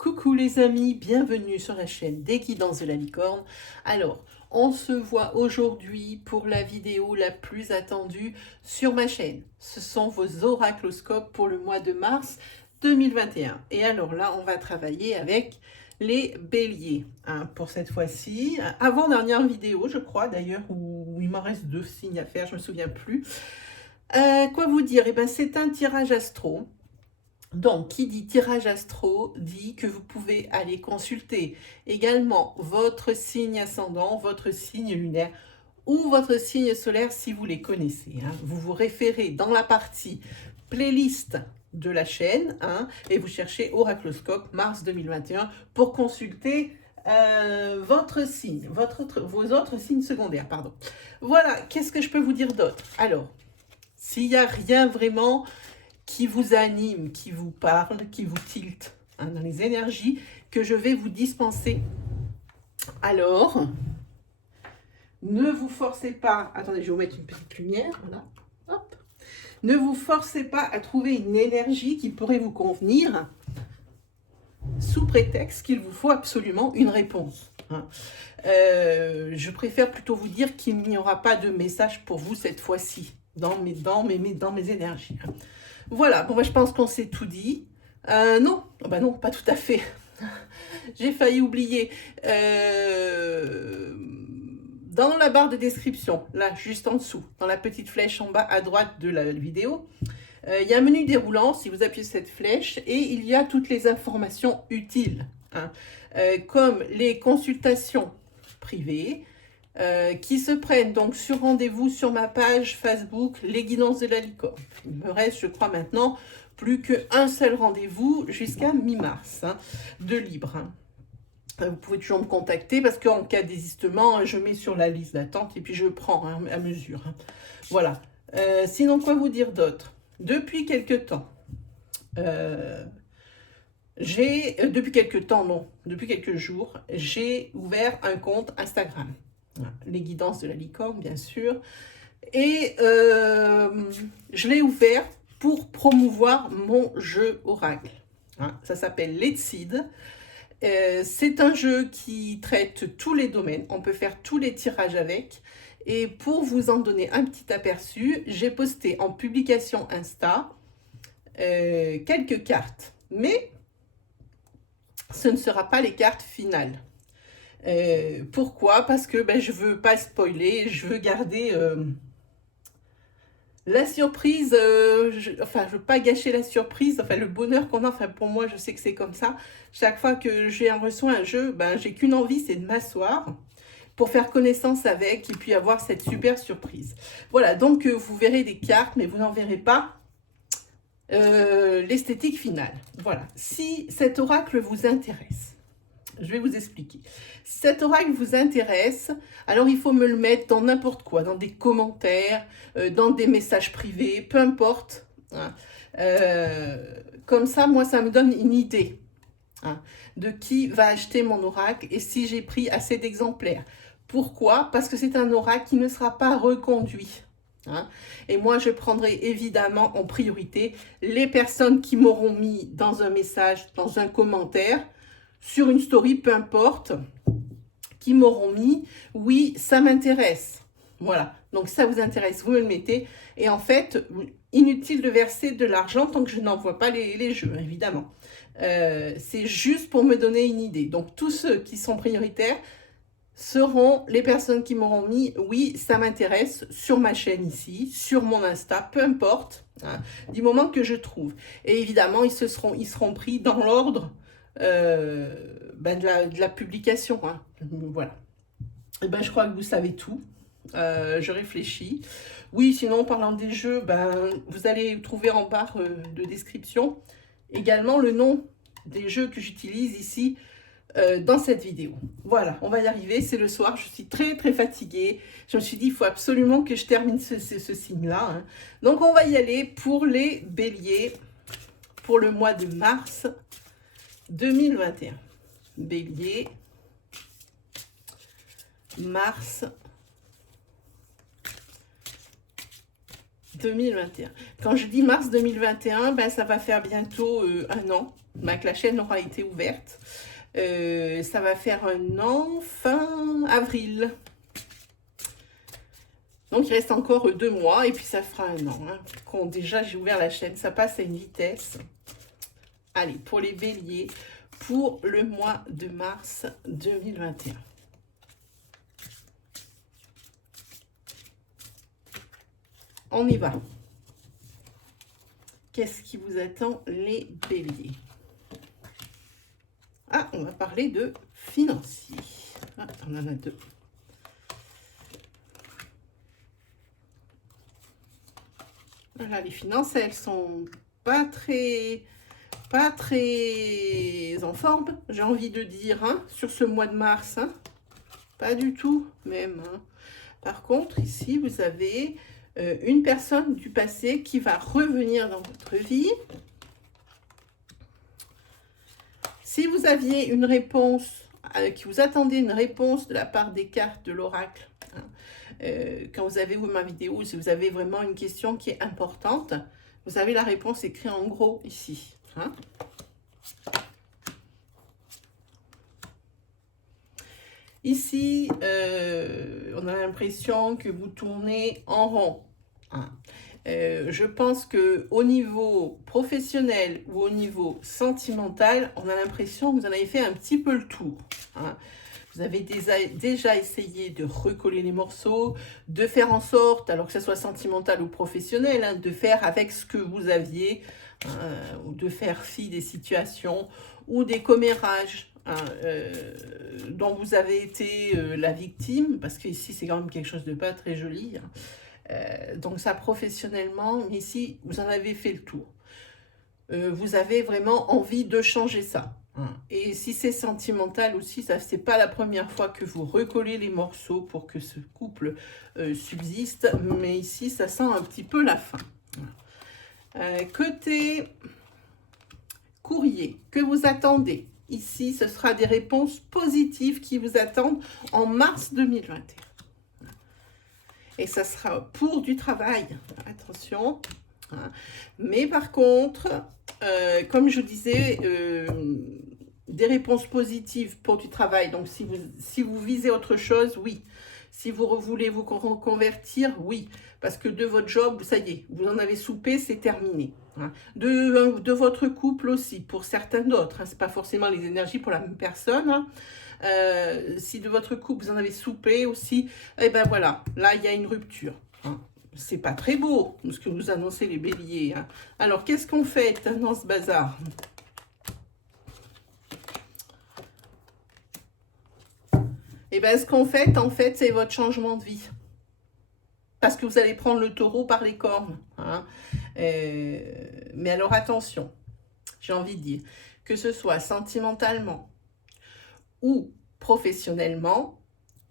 Coucou les amis, bienvenue sur la chaîne des Guidances de la Licorne. Alors, on se voit aujourd'hui pour la vidéo la plus attendue sur ma chaîne. Ce sont vos oracloscopes pour le mois de mars 2021. Et alors là, on va travailler avec les béliers. Pour cette fois-ci, avant-dernière vidéo, je crois d'ailleurs, où il m'en reste 2 signes à faire, je ne me souviens plus. Quoi vous dire? Eh ben, c'est un tirage astro. Donc, qui dit tirage astro dit que vous pouvez aller consulter également votre signe ascendant, votre signe lunaire ou votre signe solaire si vous les connaissez. Vous vous référez dans la partie playlist de la chaîne et vous cherchez Oracloscope mars 2021 pour consulter votre signe, vos autres signes secondaires. Pardon. Voilà, qu'est-ce que je peux vous dire d'autre? Alors, s'il n'y a rien vraiment qui vous anime, qui vous parle, qui vous tilte dans les énergies que je vais vous dispenser. Alors, ne vous forcez pas, attendez, je vais vous mettre une petite lumière, voilà, hop. Ne vous forcez pas à trouver une énergie qui pourrait vous convenir sous prétexte qu'il vous faut absolument une réponse. Je préfère plutôt vous dire qu'il n'y aura pas de message pour vous cette fois-ci dans mes énergies. Voilà, bon, je pense qu'on s'est tout dit. Non, bah non, pas tout à fait. J'ai failli oublier. Dans la barre de description, là, juste en dessous, dans la petite flèche en bas à droite de la vidéo, il y a un menu déroulant, si vous appuyez sur cette flèche, et il y a toutes les informations utiles, comme les consultations privées, qui se prennent donc sur rendez-vous sur ma page Facebook, les Guidances de la Licorne. Il me reste, je crois maintenant, plus qu'un seul rendez-vous jusqu'à mi-mars de libre. Vous pouvez toujours me contacter parce qu'en cas d'hésistement, je mets sur la liste d'attente et puis je prends à mesure. Voilà. Sinon, quoi vous dire d'autre? Depuis quelque temps, depuis quelques jours, j'ai ouvert un compte Instagram. Les Guidances de la Licorne, bien sûr. Et je l'ai ouvert pour promouvoir mon jeu oracle. Ça s'appelle Let's Seed. C'est un jeu qui traite tous les domaines. On peut faire tous les tirages avec. Et pour vous en donner un petit aperçu, j'ai posté en publication Insta quelques cartes. Mais ce ne sera pas les cartes finales. Pourquoi? Parce que je veux pas spoiler, je veux garder la surprise, je veux pas gâcher la surprise, le bonheur qu'on a, pour moi je sais que c'est comme ça. Chaque fois que j'ai reçu un jeu, j'ai qu'une envie, c'est de m'asseoir pour faire connaissance avec et puis avoir cette super surprise. Voilà, donc vous verrez des cartes, mais vous n'en verrez pas l'esthétique finale. Voilà, si cet oracle vous intéresse, je vais vous expliquer. Si cet oracle vous intéresse, alors il faut me le mettre dans n'importe quoi, dans des commentaires, dans des messages privés, peu importe. Comme ça, moi, ça me donne une idée de qui va acheter mon oracle et si j'ai pris assez d'exemplaires. Pourquoi? Parce que c'est un oracle qui ne sera pas reconduit. Et moi, je prendrai évidemment en priorité les personnes qui m'auront mis dans un message, dans un commentaire, sur une story, peu importe, qui m'auront mis, oui, ça m'intéresse. Voilà, donc ça vous intéresse, vous me le mettez. Et en fait, inutile de verser de l'argent tant que je n'envoie pas les jeux, évidemment. C'est juste pour me donner une idée. Donc tous ceux qui sont prioritaires seront les personnes qui m'auront mis, oui, ça m'intéresse, sur ma chaîne ici, sur mon Insta, peu importe, du moment que je trouve. Et évidemment, ils seront pris dans l'ordre de la publication. Voilà. Et je crois que vous savez tout. Je réfléchis. Oui, sinon, en parlant des jeux, vous allez trouver en barre de description également le nom des jeux que j'utilise ici dans cette vidéo. Voilà, on va y arriver, c'est le soir, je suis très très fatiguée. Je me suis dit, il faut absolument que je termine ce signe-là. Donc on va y aller pour les béliers pour le mois de mars 2021. Bélier, mars 2021. Quand je dis mars 2021, ça va faire bientôt un an. que la chaîne aura été ouverte. Ça va faire un an fin avril. Donc, il reste encore 2 mois et puis ça fera un an. Hein. Quand déjà j'ai ouvert la chaîne, ça passe à une vitesse. Allez, pour les béliers, pour le mois de mars 2021. On y va. Qu'est-ce qui vous attend, les béliers? Ah, on va parler de financier. Ah, on en a 2. Voilà, les finances, elles sont pas très en forme, j'ai envie de dire, hein, sur ce mois de mars. Hein. Pas du tout, même. Hein. Par contre, ici, vous avez une personne du passé qui va revenir dans votre vie. Si vous aviez une réponse, que vous attendez une réponse de la part des cartes de l'oracle, hein, quand vous avez vu ma vidéo, si vous avez vraiment une question qui est importante, vous avez la réponse écrite en gros ici. Hein. Ici, on a l'impression que vous tournez en rond. Hein. Je pense qu'au niveau professionnel ou au niveau sentimental, on a l'impression que vous en avez fait un petit peu le tour. Hein. Vous avez déjà essayé de recoller les morceaux, de faire en sorte, alors que ce soit sentimental ou professionnel, hein, de faire avec ce que vous aviez, ou de faire fi des situations ou des commérages hein, dont vous avez été la victime, parce qu'ici c'est quand même quelque chose de pas très joli. Hein. Donc ça professionnellement, mais ici vous en avez fait le tour. Vous avez vraiment envie de changer ça. Et si c'est sentimental aussi, ça c'est pas la première fois que vous recollez les morceaux pour que ce couple subsiste, mais ici ça sent un petit peu la fin. Côté courrier, que vous attendez? Ici, ce sera des réponses positives qui vous attendent en mars 2021. Et ça sera pour du travail. Attention. Mais par contre, comme je vous disais, des réponses positives pour du travail. Donc, si vous visez autre chose, oui. Si vous voulez vous convertir, oui. Parce que de votre job, ça y est, vous en avez soupé, c'est terminé. Hein. De votre couple aussi, pour certains d'autres. Hein. Ce n'est pas forcément les énergies pour la même personne. Hein. Si de votre couple, vous en avez soupé aussi, eh ben voilà, là, il y a une rupture. Hein. C'est pas très beau, ce que nous annoncez les béliers. Hein. Alors, qu'est-ce qu'on fait dans ce bazar? Et bien, ce qu'on fait, en fait, c'est votre changement de vie. Parce que vous allez prendre le taureau par les cornes. Hein. Mais alors, attention, j'ai envie de dire, que ce soit sentimentalement ou professionnellement,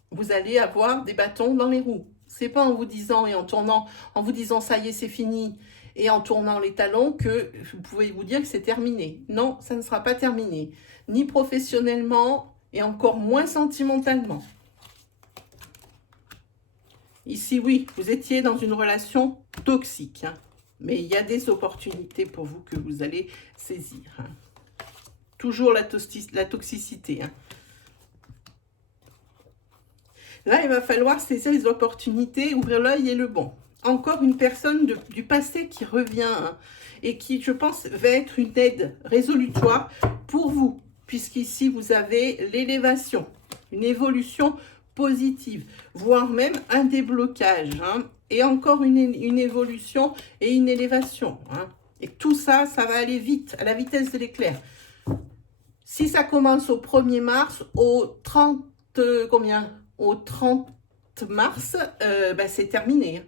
vous allez avoir des bâtons dans les roues. C'est pas en vous disant et en tournant, en vous disant ça y est, c'est fini, et en tournant les talons que vous pouvez vous dire que c'est terminé. Non, ça ne sera pas terminé, ni professionnellement et encore moins sentimentalement. Ici, oui, vous étiez dans une relation toxique, hein, mais il y a des opportunités pour vous que vous allez saisir. Hein. Toujours la toxicité. Hein. Là, il va falloir saisir les opportunités, ouvrir l'œil et le bon. Encore une personne du passé qui revient hein, et qui, je pense, va être une aide résolutoire pour vous, puisqu'ici, vous avez l'élévation, une évolution positive, voire même un déblocage, hein, et encore une évolution et une élévation. Hein. Et tout ça, ça va aller vite, à la vitesse de l'éclair. Si ça commence au 1er mars, au 30 mars, ben c'est terminé.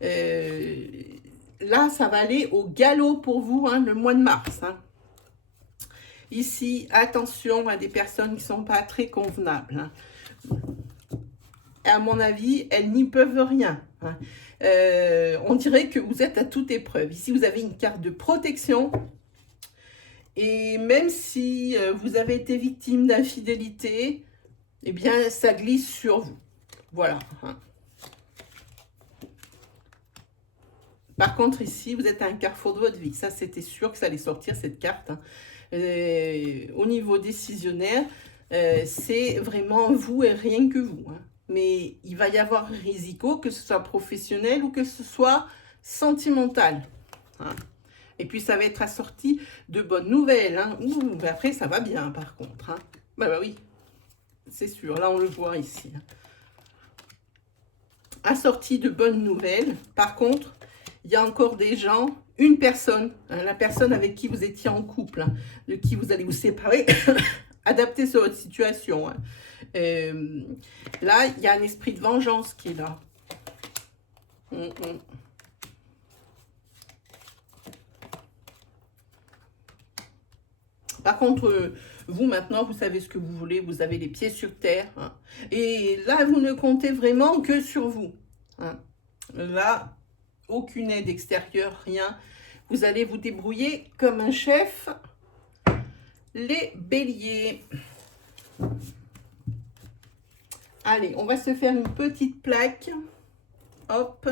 Là, ça va aller au galop pour vous, hein, le mois de mars. Hein. Ici, attention à des personnes qui ne sont pas très convenables. Hein. À mon avis, elles n'y peuvent rien. Hein. On dirait que vous êtes à toute épreuve. Ici, vous avez une carte de protection. Et même si vous avez été victime d'infidélité, eh bien, ça glisse sur vous. Voilà. Hein. Par contre, ici, vous êtes à un carrefour de votre vie. Ça, c'était sûr que ça allait sortir, cette carte. Hein. Au niveau décisionnaire, c'est vraiment vous et rien que vous. Hein. Mais il va y avoir un risiko, que ce soit professionnel ou que ce soit sentimental. Hein. Et puis, ça va être assorti de bonnes nouvelles. Hein. Ouh, ben après, ça va bien, par contre. Hein. Bah oui, c'est sûr. Là, on le voit ici. Hein. Assorti de bonnes nouvelles. Par contre, il y a encore des gens, une personne, hein, la personne avec qui vous étiez en couple, hein, de qui vous allez vous séparer, adapté sur votre situation. Hein. Là, il y a un esprit de vengeance qui est là. Par contre, vous maintenant, vous savez ce que vous voulez, vous avez les pieds sur terre. Hein. Et là, vous ne comptez vraiment que sur vous. Hein. Là, aucune aide extérieure, rien. Vous allez vous débrouiller comme un chef. Les béliers. Allez, on va se faire une petite plaque. Hop.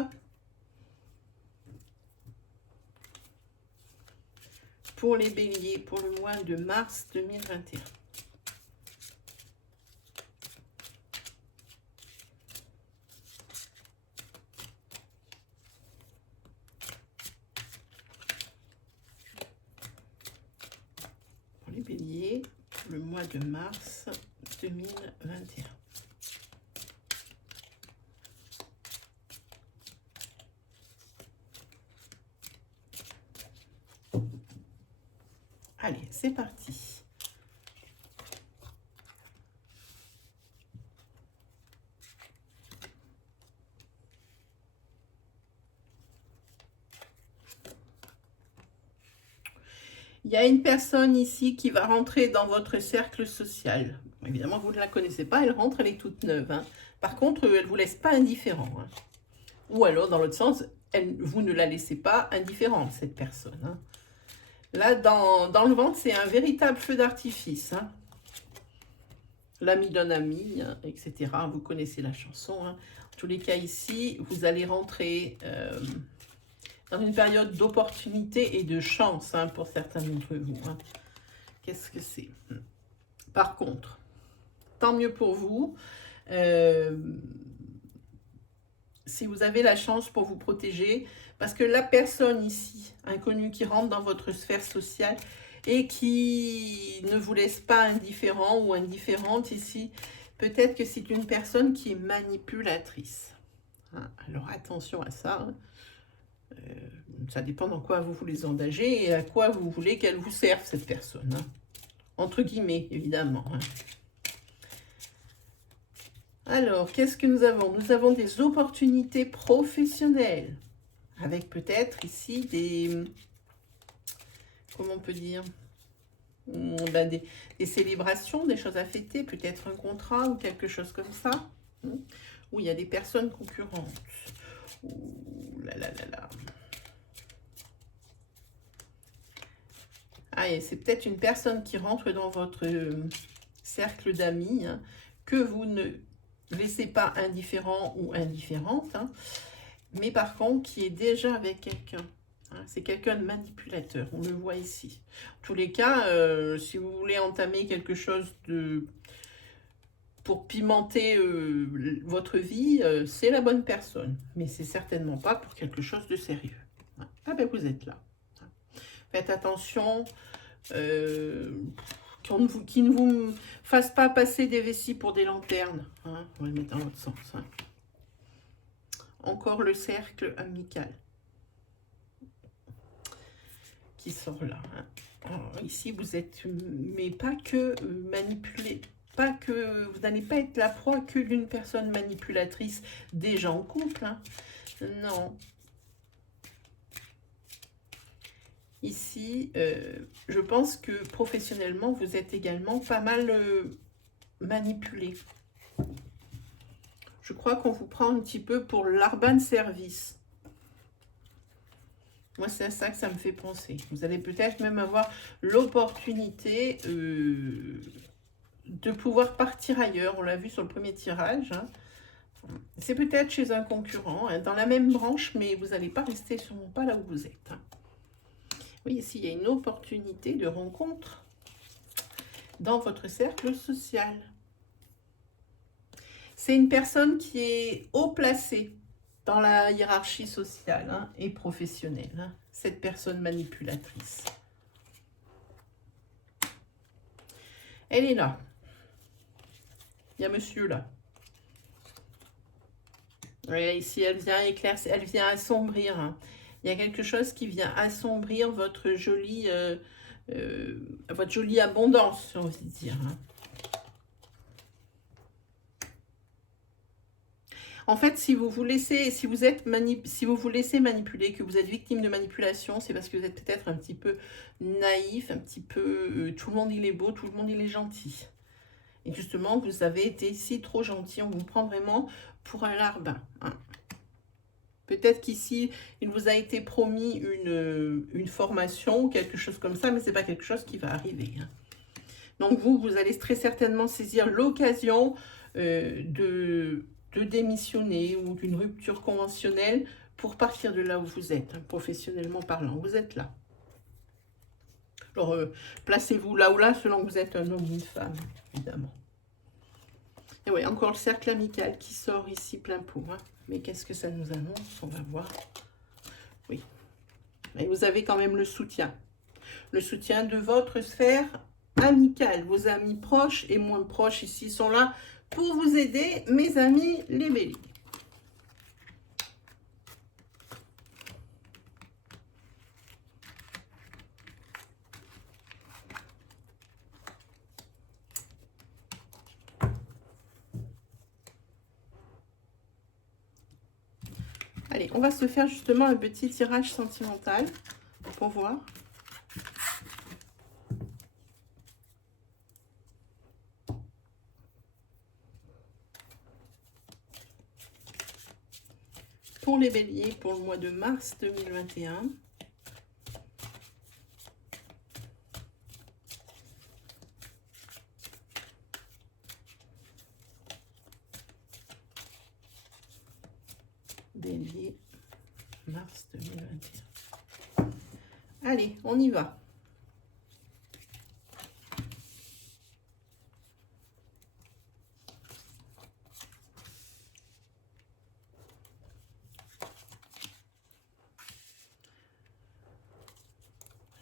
Pour les béliers, pour le mois de mars 2021. Pour les béliers, pour le mois de mars 2021. Allez, c'est parti. Il y a une personne ici qui va rentrer dans votre cercle social. Évidemment, vous ne la connaissez pas, elle rentre, elle est toute neuve. Hein. Par contre, elle ne vous laisse pas indifférent. Hein. Ou alors, dans l'autre sens, vous ne la laissez pas indifférente, cette personne. Hein. Là, dans le ventre, c'est un véritable feu d'artifice. Hein. L'ami d'un ami, hein, etc. Vous connaissez la chanson. Hein. En tous les cas, ici, vous allez rentrer dans une période d'opportunité et de chance hein, pour certains d'entre vous. Hein. Qu'est-ce que c'est? Par contre, tant mieux pour vous. Si vous avez la chance pour vous protéger, parce que la personne ici, inconnue qui rentre dans votre sphère sociale et qui ne vous laisse pas indifférent ou indifférente ici, peut-être que c'est une personne qui est manipulatrice. Hein, alors attention à ça. Hein. Ça dépend dans quoi vous voulez engager et à quoi vous voulez qu'elle vous serve, cette personne. Hein. Entre guillemets, évidemment. Hein. Alors, qu'est-ce que nous avons? Nous avons des opportunités professionnelles. Avec peut-être ici des... Comment on peut dire? Ben des célébrations, des choses à fêter, peut-être un contrat ou quelque chose comme ça. Où il y a des personnes concurrentes. Ouh là là là là. Ah, et c'est peut-être une personne qui rentre dans votre cercle d'amis, hein, que vous ne laissez pas indifférent ou indifférente, hein, mais par contre qui est déjà avec quelqu'un. Hein, c'est quelqu'un de manipulateur, on le voit ici. En tous les cas, si vous voulez entamer quelque chose pour pimenter votre vie, c'est la bonne personne. Mais c'est certainement pas pour quelque chose de sérieux. Ah ben vous êtes là. Faites attention qui ne vous fasse pas passer des vessies pour des lanternes. Hein, on va le mettre dans l'autre sens. Hein. Encore le cercle amical qui sort là. Hein. Alors, ici, vous êtes, mais pas que manipulé. Pas que vous n'allez pas être la proie que d'une personne manipulatrice déjà en couple. Hein. Non. Ici, je pense que professionnellement, vous êtes également pas mal manipulé. Je crois qu'on vous prend un petit peu pour l'urban service. Moi, c'est à ça que ça me fait penser. Vous allez peut-être même avoir l'opportunité de pouvoir partir ailleurs. On l'a vu sur le premier tirage. Hein. C'est peut-être chez un concurrent, hein, dans la même branche, mais vous n'allez pas rester sûrement pas là où vous êtes. Hein. Oui, ici, il y a une opportunité de rencontre. dans votre cercle social. C'est une personne qui est haut placée dans la hiérarchie sociale hein, et professionnelle, hein, cette personne manipulatrice. Elle est là. Il y a monsieur là. Oui, ici, elle vient éclaircir, elle vient assombrir. Hein. Il y a quelque chose qui vient assombrir votre jolie abondance, j'ai envie de dire. Hein. En fait, si vous vous laissez manipuler, que vous êtes victime de manipulation, c'est parce que vous êtes peut-être un petit peu naïf, un petit peu tout le monde il est beau, tout le monde il est gentil. Et justement, vous avez été ici trop gentil, on vous prend vraiment pour un larbin. Hein. Peut-être qu'ici, il vous a été promis une formation ou quelque chose comme ça, mais ce n'est pas quelque chose qui va arriver. Hein. Donc vous allez très certainement saisir l'occasion de démissionner ou d'une rupture conventionnelle pour partir de là où vous êtes, hein, professionnellement parlant. Vous êtes là. Alors, placez-vous là ou là selon que vous êtes un homme ou une femme, évidemment. Et oui, encore le cercle amical qui sort ici plein pot. Hein. Mais qu'est-ce que ça nous annonce? On va voir. Oui. Mais vous avez quand même le soutien. Le soutien de votre sphère amicale. Vos amis proches et moins proches ici sont là pour vous aider, mes amis les béliers. Allez, on va se faire justement un petit tirage sentimental pour voir. Pour les béliers, pour le mois de mars 2021. Bélier, mars 2021. Allez, on y va.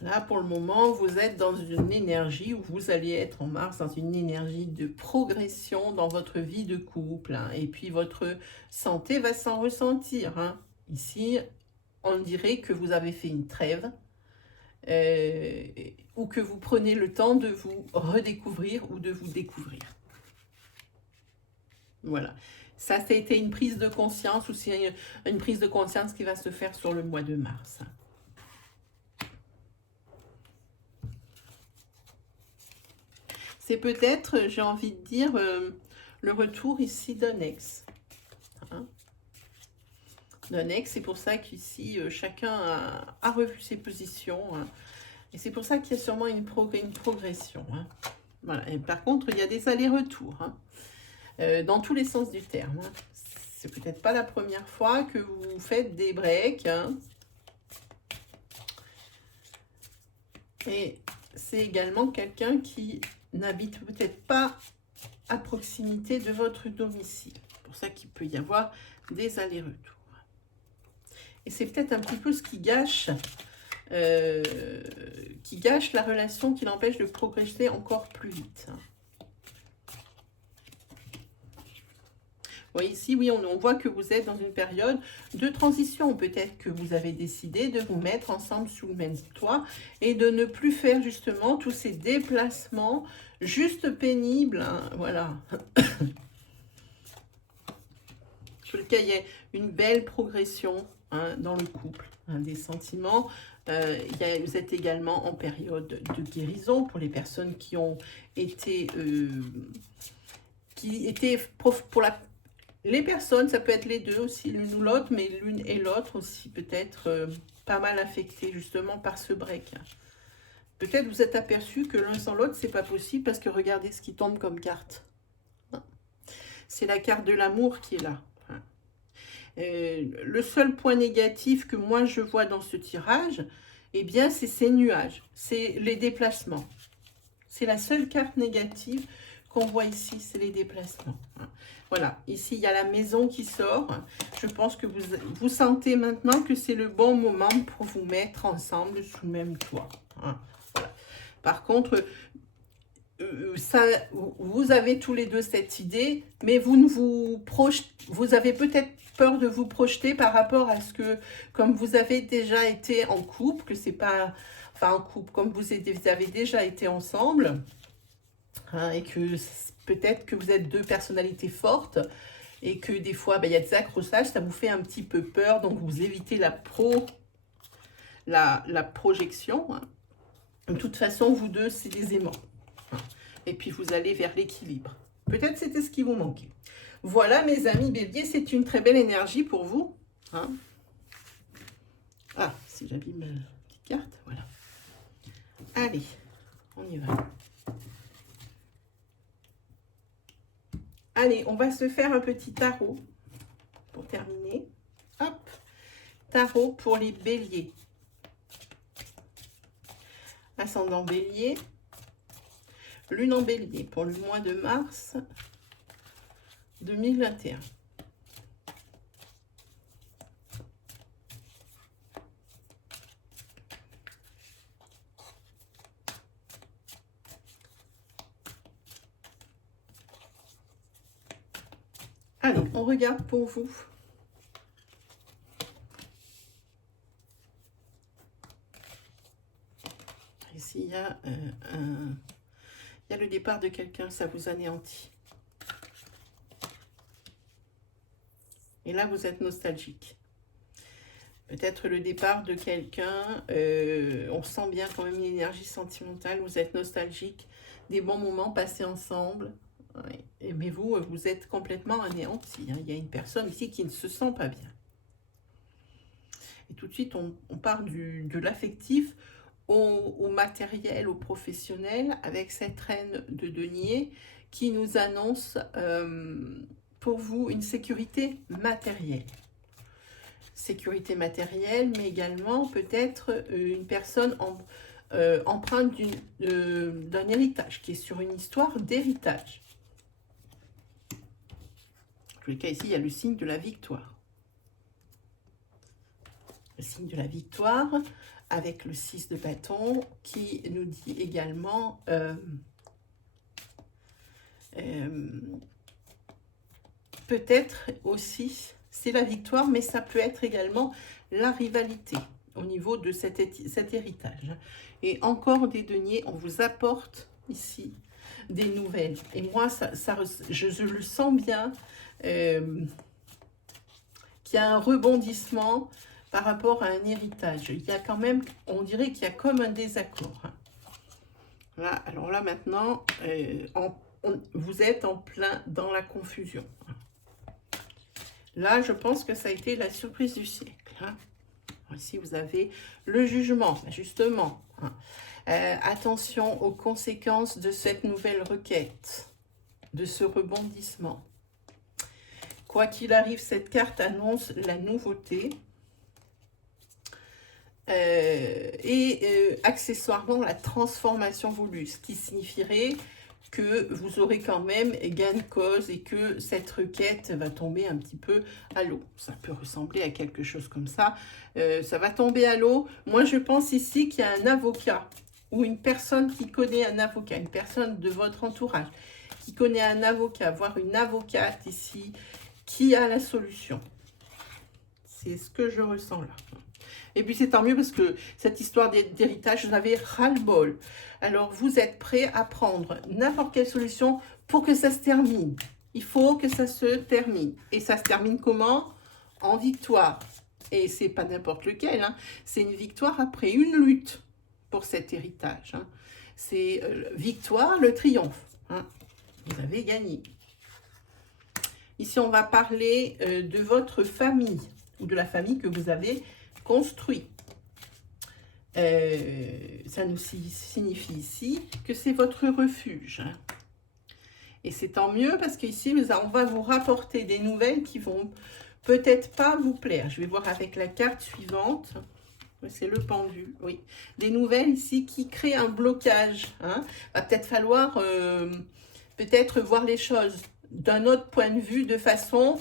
Là, pour le moment, vous êtes dans une énergie où vous allez être en mars, dans une énergie de progression dans votre vie de couple. Hein, et puis, votre santé va s'en ressentir. Hein. Ici, on dirait que vous avez fait une trêve ou que vous prenez le temps de vous redécouvrir ou de vous découvrir. Voilà. Ça, c'était une prise de conscience ou c'est une prise de conscience qui va se faire sur le mois de mars. C'est peut-être, j'ai envie de dire, le retour ici d'un ex. Hein, d'un ex, c'est pour ça qu'ici, chacun a revu ses positions. Hein, et c'est pour ça qu'il y a sûrement une progression. Hein. Voilà. Et par contre, il y a des allers-retours. Hein, dans tous les sens du terme. Hein. C'est peut-être pas la première fois que vous faites des breaks. Hein. Et c'est également quelqu'un qui n'habite peut-être pas à proximité de votre domicile. C'est pour ça qu'il peut y avoir des allers-retours. Et c'est peut-être un petit peu ce qui gâche la relation, qui l'empêche de progresser encore plus vite. Vous voyez ici, oui, on voit que vous êtes dans une période de transition. Peut-être que vous avez décidé de vous mettre ensemble sous le même toit et de ne plus faire justement tous ces déplacements juste pénibles. Hein, voilà. Sur le cas, il y a une belle progression hein, dans le couple, hein, des sentiments. Vous êtes également en période de guérison pour les personnes qui ont été... Les personnes, ça peut être les deux aussi, l'une ou l'autre, mais l'une et l'autre aussi peut-être pas mal affectées justement par ce break. Peut-être vous êtes aperçu que l'un sans l'autre, c'est pas possible parce que regardez ce qui tombe comme carte. C'est la carte de l'amour qui est là. Le seul point négatif que moi je vois dans ce tirage, eh bien c'est ces nuages, c'est les déplacements. C'est la seule carte négative qu'on voit ici, c'est les déplacements. Voilà, ici, il y a la maison qui sort. Je pense que vous sentez maintenant que c'est le bon moment pour vous mettre ensemble sous le même toit. Voilà. Par contre, vous avez tous les deux cette idée, mais vous avez peut-être peur de vous projeter par rapport à ce que, comme vous avez déjà été en couple, que c'est pas, enfin en couple, comme vous avez déjà été ensemble, hein, et que peut-être que vous êtes deux personnalités fortes, et que des fois, il y a des accrochages, ça vous fait un petit peu peur, donc vous évitez la projection. Hein. De toute façon, vous deux, c'est des aimants. Et puis, vous allez vers l'équilibre. Peut-être c'était ce qui vous manquait. Voilà, mes amis béliers, c'est une très belle énergie pour vous. Hein. Ah, si j'abîme ma petite carte, voilà. Allez, on y va. Allez, on va se faire un petit tarot pour terminer. Hop, tarot pour les béliers. Ascendant bélier. Lune en bélier pour le mois de mars 2021. Alors, on regarde pour vous. Ici, il y a le départ de quelqu'un, ça vous anéantit. Et là, vous êtes nostalgique. Peut-être le départ de quelqu'un, on sent bien quand même une énergie sentimentale, vous êtes nostalgique, des bons moments passés ensemble. Ouais. Mais vous êtes complètement anéanti. Hein. Il y a une personne ici qui ne se sent pas bien. Et tout de suite, on part de l'affectif au matériel, au professionnel, avec cette reine de denier qui nous annonce pour vous une sécurité matérielle. Sécurité matérielle, mais également peut-être une personne empreinte d'un héritage, qui est sur une histoire d'héritage. En tous les cas, ici, il y a le signe de la victoire. Le signe de la victoire, avec le 6 de bâton, qui nous dit également peut-être aussi, c'est la victoire, mais ça peut être également la rivalité au niveau de cet héritage. Et encore des deniers, on vous apporte ici des nouvelles. Et moi, je le sens bien, qu'il y a un rebondissement par rapport à un héritage. Il y a quand même, on dirait qu'il y a comme un désaccord. Là, alors là, maintenant, vous êtes en plein dans la confusion. Là, je pense que ça a été la surprise du siècle. Hein. Ici, vous avez le jugement, justement. Hein. Attention aux conséquences de cette nouvelle requête, de ce rebondissement. Quoi qu'il arrive, cette carte annonce la nouveauté. Accessoirement la transformation voulue, ce qui signifierait que vous aurez quand même gain de cause et que cette requête va tomber un petit peu à l'eau. Ça peut ressembler à quelque chose comme ça. Ça va tomber à l'eau. Moi, je pense ici qu'il y a un avocat ou une personne qui connaît un avocat, une personne de votre entourage qui connaît un avocat, voire une avocate ici, qui a la solution. C'est ce que je ressens là. Et puis c'est tant mieux parce que cette histoire d'héritage, vous avez ras-le-bol. Alors vous êtes prêt à prendre n'importe quelle solution pour que ça se termine. Il faut que ça se termine. Et ça se termine comment? En victoire. Et c'est pas n'importe lequel. Hein. C'est une victoire après une lutte pour cet héritage. Hein. C'est victoire, le triomphe. Hein. Vous avez gagné. Ici, on va parler de votre famille ou de la famille que vous avez construit. Ça nous signifie ici que c'est votre refuge. Hein. Et c'est tant mieux parce qu'ici, on va vous rapporter des nouvelles qui vont peut-être pas vous plaire. Je vais voir avec la carte suivante. Oui, c'est le pendu, oui. Des nouvelles ici qui créent un blocage. Hein. Va peut-être falloir peut-être voir les choses d'un autre point de vue, de façon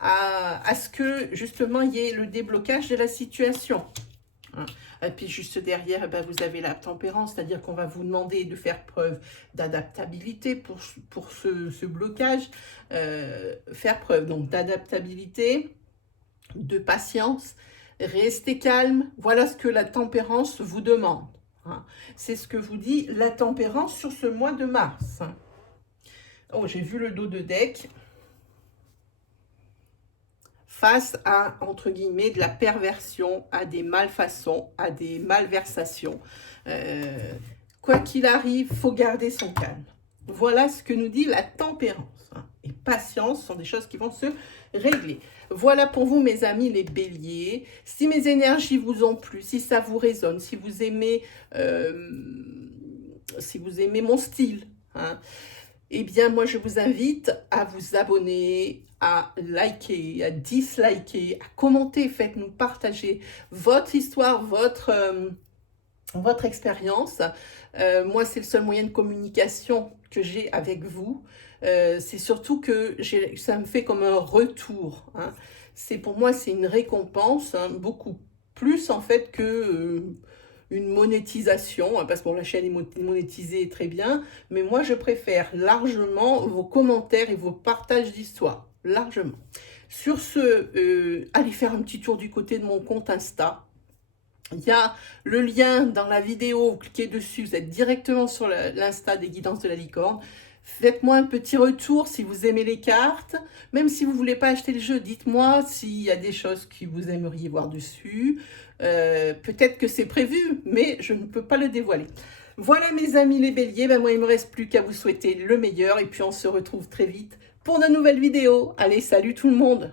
à ce que justement il y ait le déblocage de la situation. Hein. Et puis juste derrière, ben, vous avez la tempérance, c'est-à-dire qu'on va vous demander de faire preuve d'adaptabilité pour ce blocage. Faire preuve donc d'adaptabilité, de patience, restez calme. Voilà ce que la tempérance vous demande. Hein. C'est ce que vous dit la tempérance sur ce mois de mars. Hein. Oh, j'ai vu le dos de deck. Face à, entre guillemets, de la perversion, à des malfaçons, à des malversations. Quoi qu'il arrive, il faut garder son calme. Voilà ce que nous dit la tempérance. Hein. Et patience sont des choses qui vont se régler. Voilà pour vous, mes amis, les béliers. Si mes énergies vous ont plu, si ça vous résonne, si vous aimez mon style, hein, eh bien, moi, je vous invite à vous abonner, à liker, à disliker, à commenter. Faites-nous partager votre histoire, votre expérience. Moi, c'est le seul moyen de communication que j'ai avec vous. C'est surtout que ça me fait comme un retour. Hein. Pour moi, c'est une récompense, hein, beaucoup plus en fait que une monétisation, hein, parce que bon, la chaîne est monétisée très bien, mais moi, je préfère largement vos commentaires et vos partages d'histoire, largement. Sur ce, allez faire un petit tour du côté de mon compte Insta. Il y a le lien dans la vidéo, vous cliquez dessus, vous êtes directement sur l'Insta des guidances de la licorne. Faites-moi un petit retour si vous aimez les cartes. Même si vous ne voulez pas acheter le jeu, dites-moi s'il y a des choses que vous aimeriez voir dessus. Peut-être que c'est prévu, mais je ne peux pas le dévoiler. Voilà mes amis les béliers, ben moi il ne me reste plus qu'à vous souhaiter le meilleur. Et puis on se retrouve très vite pour de nouvelles vidéos. Allez, salut tout le monde!